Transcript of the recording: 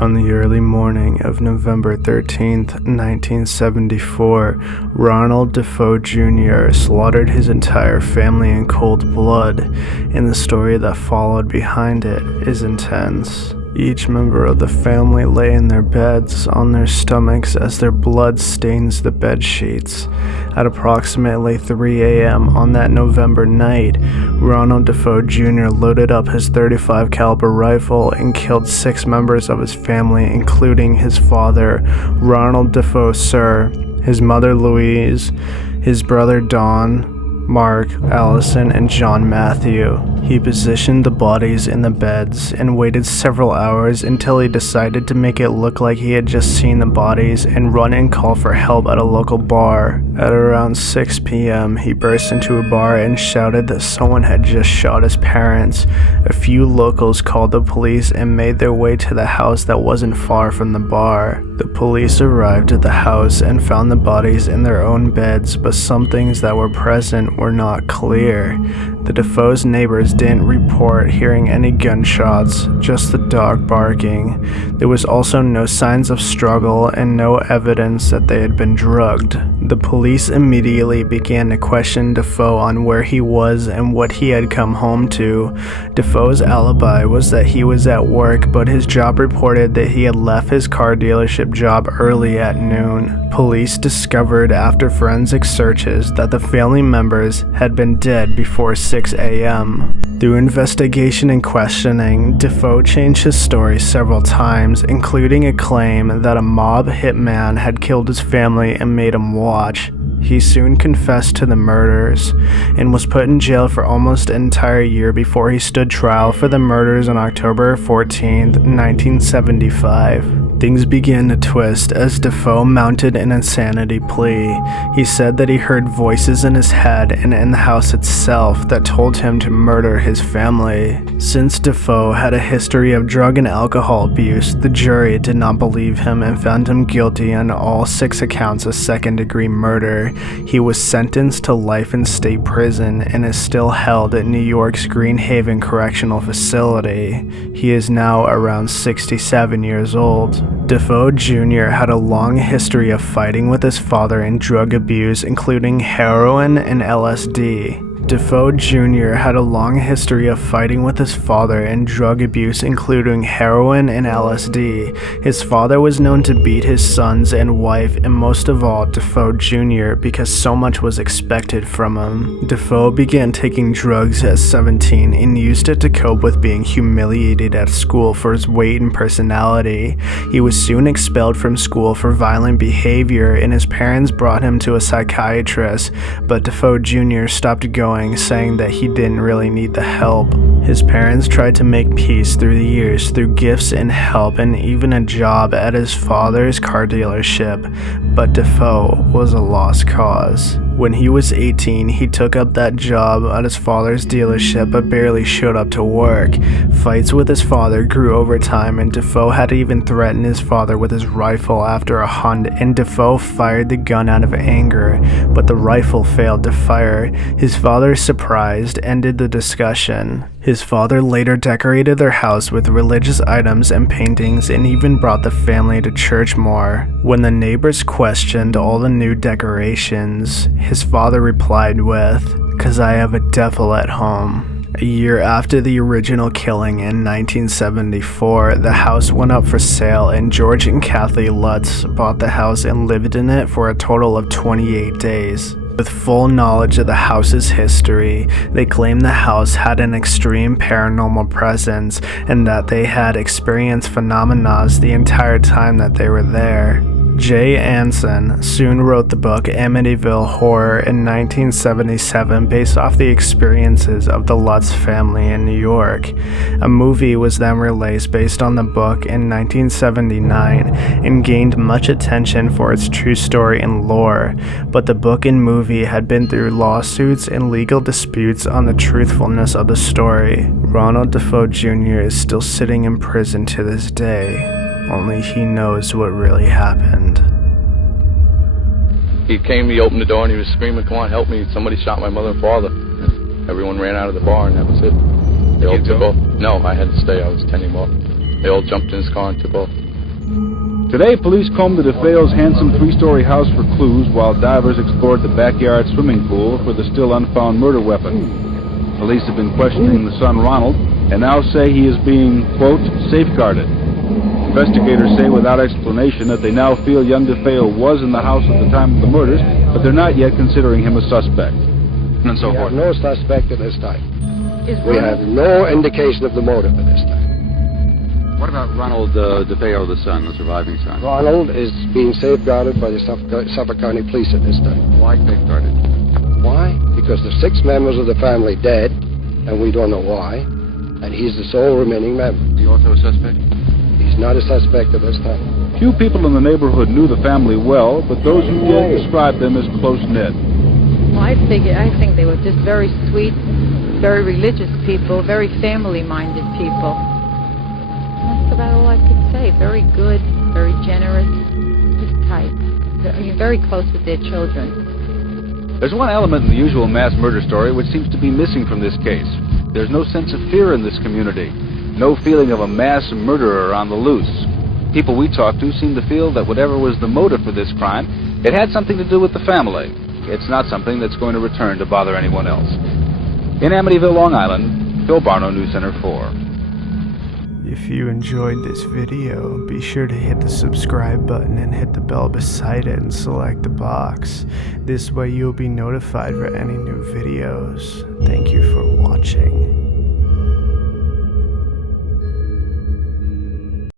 On the early morning of November 13th, 1974, Ronald Defoe Jr. slaughtered his entire family in cold blood, and the story that followed behind it is intense. Each member of the family lay in their beds on their stomachs as their blood stains the bed sheets. At approximately 3 a.m. on that November night, Ronald Defoe Jr. loaded up his .35 caliber rifle and killed 6 members of his family, including his father, Ronald Defoe Sr., his mother Louise, his brother Don, Mark, Allison, and John Matthew. He positioned the bodies in the beds and waited several hours until he decided to make it look like he had just seen the bodies and run and call for help at a local bar. At around 6 p.m., he burst into a bar and shouted that someone had just shot his parents. A few locals called the police and made their way to the house that wasn't far from the bar. The police arrived at the house and found the bodies in their own beds, but some things that were present were not clear. The Defoe's neighbors didn't report hearing any gunshots, just the dog barking. There was also no signs of struggle and no evidence that they had been drugged. The police immediately began to question Defoe on where he was and what he had come home to. Defoe's alibi was that he was at work, but his job reported that he had left his car dealership job early at noon. Police discovered after forensic searches that the family members had been dead before 6 a.m. Through investigation and questioning, Defoe changed his story several times, including a claim that a mob hitman had killed his family and made him watch. He soon confessed to the murders and was put in jail for almost an entire year before he stood trial for the murders on October 14, 1975. Things began to twist as Defoe mounted an insanity plea. He said that he heard voices in his head and in the house itself that told him to murder his family. Since Defoe had a history of drug and alcohol abuse, the jury did not believe him and found him guilty on all 6 accounts of second-degree murder. He was sentenced to life in state prison and is still held at New York's Green Haven Correctional Facility. He is now around 67 years old. Defoe Jr. had a long history of fighting with his father in drug abuse, including heroin and LSD. Defoe Jr. had a long history of fighting with his father in drug abuse, including heroin and LSD. His father was known to beat his sons and wife, and most of all, Defoe Jr., because so much was expected from him. Defoe began taking drugs at 17 and used it to cope with being humiliated at school for his weight and personality. He was soon expelled from school for violent behavior, and his parents brought him to a psychiatrist, but Defoe Jr. stopped going, saying that he didn't really need the help. His parents tried to make peace through the years through gifts and help and even a job at his father's car dealership, but Defoe was a lost cause. When he was 18, he took up that job at his father's dealership but barely showed up to work. Fights with his father grew over time, and Defoe had even threatened his father with his rifle after a hunt, and Defoe fired the gun out of anger, but the rifle failed to fire. His father, surprised, ended the discussion. His father later decorated their house with religious items and paintings and even brought the family to church more. When the neighbors questioned all the new decorations, his father replied with, "'Cause I have a devil at home." A year after the original killing in 1974, the house went up for sale and George and Kathy Lutz bought the house and lived in it for a total of 28 days. With full knowledge of the house's history, they claimed the house had an extreme paranormal presence and that they had experienced phenomena the entire time that they were there. Jay Anson soon wrote the book Amityville Horror in 1977 based off the experiences of the Lutz family in New York. A movie was then released based on the book in 1979 and gained much attention for its true story and lore, but the book and movie had been through lawsuits and legal disputes on the truthfulness of the story. Ronald Defoe Jr. is still sitting in prison to this day. Only he knows what really happened. He came, he opened the door, and he was screaming, "Come on, help me, somebody shot my mother and father." And everyone ran out of the bar, and that was it. They all took off. No, I had to stay, I was tending off. They all jumped in his car and took off. Today, police combed the DeFeo's handsome three-story house for clues while divers explored the backyard swimming pool for the still unfound murder weapon. Police have been questioning the son Ronald and now say he is being, quote, safeguarded. Investigators say without explanation that they now feel young DeFeo was in the house at the time of the murders, but they're not yet considering him a suspect. And so forth. We have no suspect at this time. We have no indication of the motive at this time. What about Ronald DeFeo, the son, the surviving son? Ronald is being safeguarded by the Suffolk County Police at this time. Why safeguarded? Why? Because there's 6 members of the family dead, and we don't know why, and he's the sole remaining member. Is he also a suspect? He's not a suspect at this time. Few people in the neighborhood knew the family well, but those who did described them as close-knit. Well, I think they were just very sweet, very religious people, very family-minded people. That's about all I could say. Very good, very generous, just tight. Very close with their children. There's one element in the usual mass murder story which seems to be missing from this case. There's no sense of fear in this community. No feeling of a mass murderer on the loose. People we talked to seem to feel that whatever was the motive for this crime, it had something to do with the family. It's not something that's going to return to bother anyone else. In Amityville, Long Island, Phil Barno, News Center 4. If you enjoyed this video, be sure to hit the subscribe button and hit the bell beside it and select the box. This way you'll be notified for any new videos. Thank you for watching.